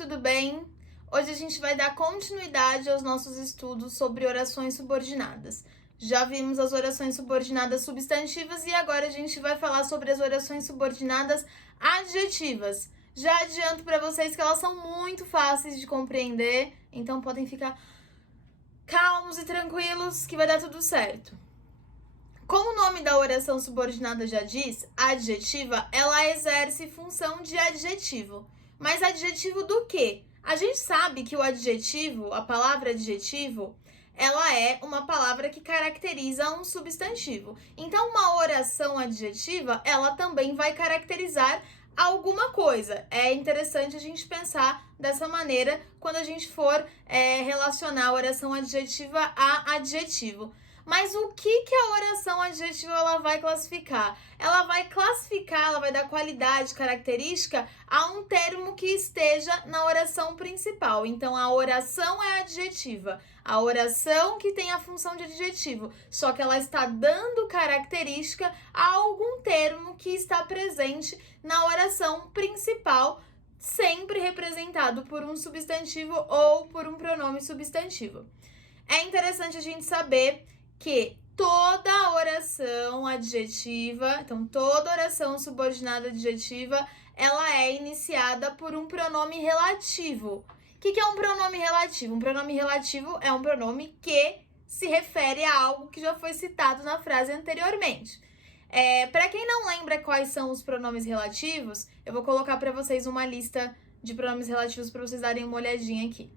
tudo bem? Hoje a gente vai dar continuidade aos nossos estudos sobre orações subordinadas. Já vimos as orações subordinadas substantivas e agora a gente vai falar sobre as orações subordinadas adjetivas. Já adianto para vocês que elas são muito fáceis de compreender, então podem ficar calmos e tranquilos que vai dar tudo certo. Como o nome da oração subordinada já diz, a adjetiva, ela exerce função de adjetivo. Mas adjetivo do quê? A gente sabe que o adjetivo, a palavra adjetivo, ela é uma palavra que caracteriza um substantivo. Então, uma oração adjetiva, ela também vai caracterizar alguma coisa. É interessante a gente pensar dessa maneira quando a gente for relacionar a oração adjetiva a adjetivo. Mas o que a oração adjetiva ela vai classificar? Ela vai classificar, ela vai dar qualidade, característica a um termo que esteja na oração principal. Então, a oração é adjetiva. A oração que tem a função de adjetivo, só que ela está dando característica a algum termo que está presente na oração principal, sempre representado por um substantivo ou por um pronome substantivo. É interessante a gente saber que toda oração adjetiva, então toda oração subordinada adjetiva, ela é iniciada por um pronome relativo. O que é um pronome relativo? Um pronome relativo é um pronome que se refere a algo que já foi citado na frase anteriormente. Para quem não lembra quais são os pronomes relativos, eu vou colocar para vocês uma lista de pronomes relativos para vocês darem uma olhadinha aqui.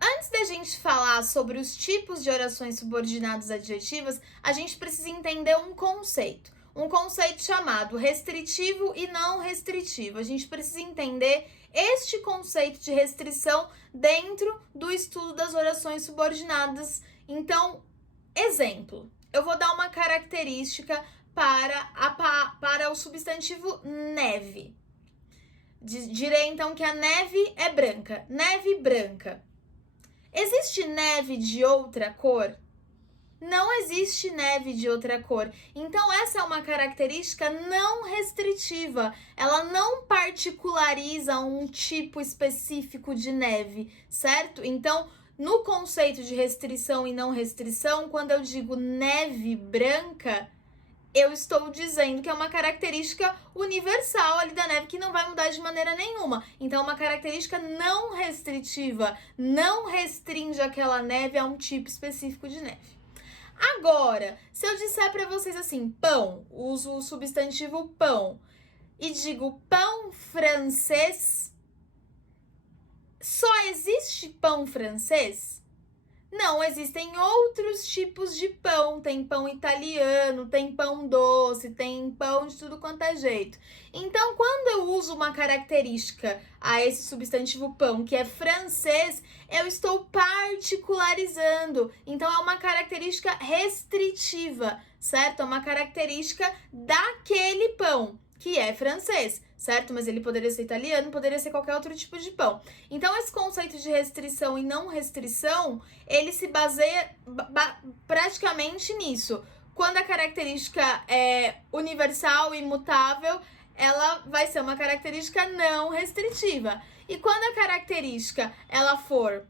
Antes da gente falar sobre os tipos de orações subordinadas adjetivas, a gente precisa entender um conceito chamado restritivo e não restritivo. A gente precisa entender este conceito de restrição dentro do estudo das orações subordinadas. Então, exemplo, eu vou dar uma característica para o substantivo neve. Direi então que a neve é branca. Neve branca. Existe neve de outra cor? Não existe neve de outra cor. Então, essa é uma característica não restritiva. Ela não particulariza um tipo específico de neve, certo? Então, no conceito de restrição e não restrição, quando eu digo neve branca, eu estou dizendo que é uma característica universal ali da neve que não vai mudar de maneira nenhuma. Então, é uma característica não restritiva, não restringe aquela neve a um tipo específico de neve. Agora, se eu disser para vocês assim, pão, uso o substantivo pão e digo pão francês, só existe pão francês? Não, existem outros tipos de pão. Tem pão italiano, tem pão doce, tem pão de tudo quanto é jeito. Então, quando eu uso uma característica a esse substantivo pão, que é francês, eu estou particularizando. Então, é uma característica restritiva, certo? É uma característica daquele pão, que é francês, certo? Mas ele poderia ser italiano, poderia ser qualquer outro tipo de pão. Então, esse conceito de restrição e não restrição, ele se baseia praticamente nisso. Quando a característica é universal e imutável, ela vai ser uma característica não restritiva. E quando a característica ela for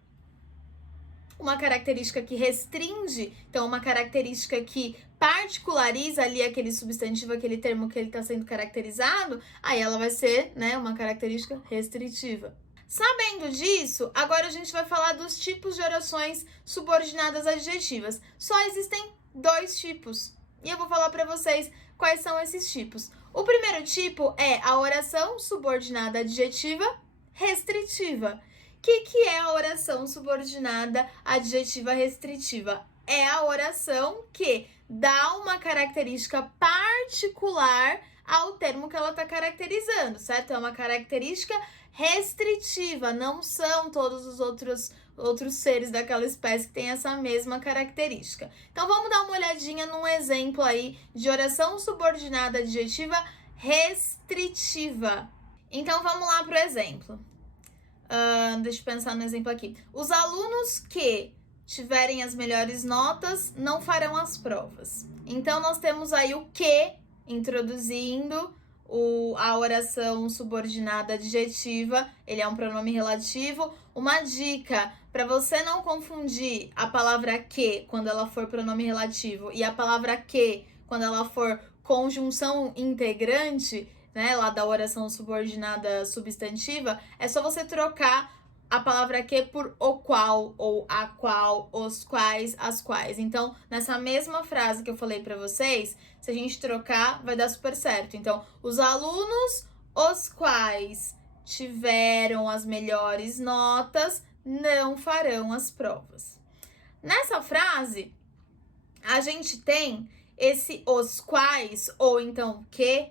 uma característica que restringe, então uma característica que particulariza ali aquele substantivo, aquele termo que ele está sendo caracterizado, aí ela vai ser, né, uma característica restritiva. Sabendo disso, agora a gente vai falar dos tipos de orações subordinadas adjetivas. Só existem 2 tipos, e eu vou falar para vocês quais são esses tipos. O primeiro tipo é a oração subordinada adjetiva restritiva. O que é a oração subordinada adjetiva restritiva? É a oração que dá uma característica particular ao termo que ela está caracterizando, certo? É uma característica restritiva, não são todos os outros seres daquela espécie que têm essa mesma característica. Então, vamos dar uma olhadinha num exemplo aí de oração subordinada adjetiva restritiva. Então, vamos lá para o exemplo. Deixa eu pensar no exemplo aqui. Os alunos que tiverem as melhores notas não farão as provas. Então, nós temos aí o que introduzindo a oração subordinada adjetiva, ele é um pronome relativo. Uma dica para você não confundir a palavra que quando ela for pronome relativo e a palavra que quando ela for conjunção integrante, né, lá da oração subordinada substantiva, é só você trocar a palavra que por o qual, ou a qual, os quais, as quais. Então, nessa mesma frase que eu falei para vocês, se a gente trocar, vai dar super certo. Então, os alunos, os quais tiveram as melhores notas, não farão as provas. Nessa frase, a gente tem esse os quais, ou então que,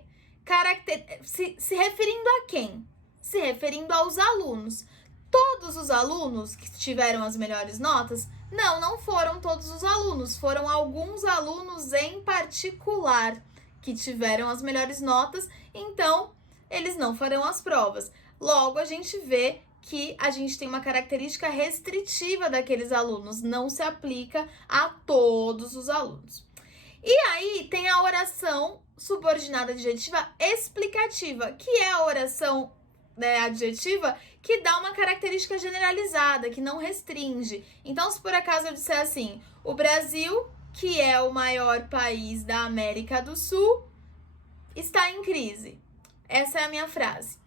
se referindo a quem? Se referindo aos alunos. Todos os alunos que tiveram as melhores notas? Não foram todos os alunos, foram alguns alunos em particular que tiveram as melhores notas, então eles não farão as provas. Logo, a gente vê que a gente tem uma característica restritiva daqueles alunos, não se aplica a todos os alunos. E aí tem a oração subordinada adjetiva explicativa, que é a oração adjetiva que dá uma característica generalizada, que não restringe. Então, se por acaso eu disser assim, o Brasil, que é o maior país da América do Sul, está em crise. Essa é a minha frase.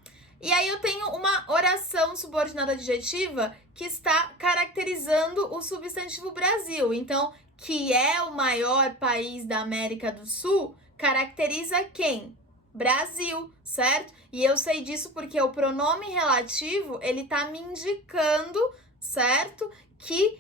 E aí eu tenho uma oração subordinada adjetiva que está caracterizando o substantivo Brasil. Então, que é o maior país da América do Sul, caracteriza quem? Brasil, certo? E eu sei disso porque o pronome relativo, ele tá me indicando, certo? Que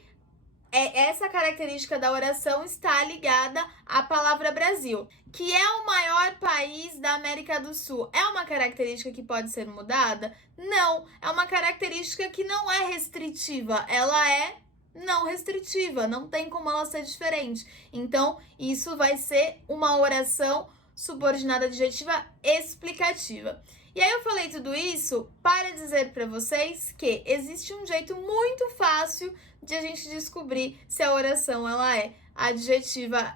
essa característica da oração está ligada à palavra Brasil. Que é o maior país da América do Sul. É uma característica que pode ser mudada? Não, é uma característica que não é restritiva, ela é não restritiva, não tem como ela ser diferente. Então, isso vai ser uma oração subordinada adjetiva explicativa. E aí eu falei tudo isso para dizer para vocês que existe um jeito muito fácil de a gente descobrir se a oração ela é adjetiva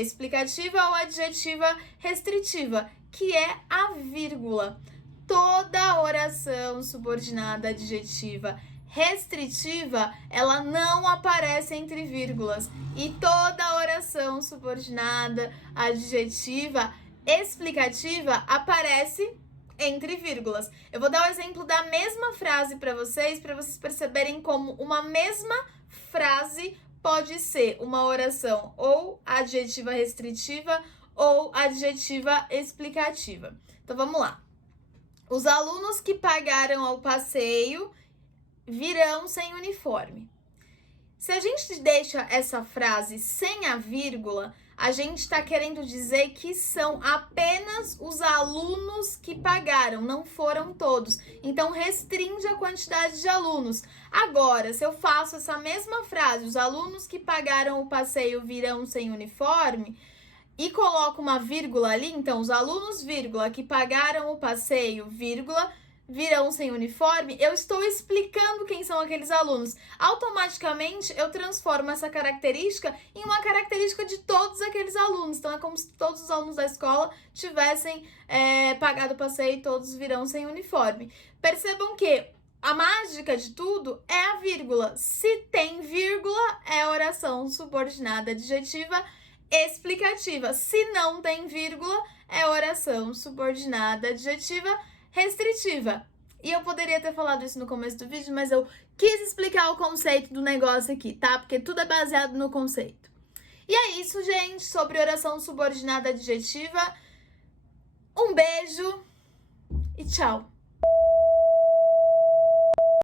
explicativa ou adjetiva restritiva, que é a vírgula. Toda oração subordinada adjetiva restritiva, ela não aparece entre vírgulas. E toda oração subordinada adjetiva explicativa aparece entre vírgulas. Eu vou dar o exemplo da mesma frase para vocês perceberem como uma mesma frase pode ser uma oração ou adjetiva restritiva ou adjetiva explicativa. Então vamos lá. Os alunos que pagaram o passeio virão sem uniforme. Se a gente deixa essa frase sem a vírgula, a gente está querendo dizer que são apenas os alunos que pagaram, não foram todos. Então, restringe a quantidade de alunos. Agora, se eu faço essa mesma frase, os alunos que pagaram o passeio virão sem uniforme, e coloco uma vírgula ali, então, os alunos, vírgula, que pagaram o passeio, vírgula, virão sem uniforme, eu estou explicando quem são aqueles alunos. Automaticamente, eu transformo essa característica em uma característica de todos aqueles alunos. Então, é como se todos os alunos da escola tivessem pagado o passeio e todos virão sem uniforme. Percebam que a mágica de tudo é a vírgula. Se tem vírgula, é oração subordinada adjetiva explicativa. Se não tem vírgula, é oração subordinada adjetiva restritiva. E eu poderia ter falado isso no começo do vídeo, mas eu quis explicar o conceito do negócio aqui, tá? Porque tudo é baseado no conceito. E é isso, gente, sobre oração subordinada adjetiva. Um beijo e tchau!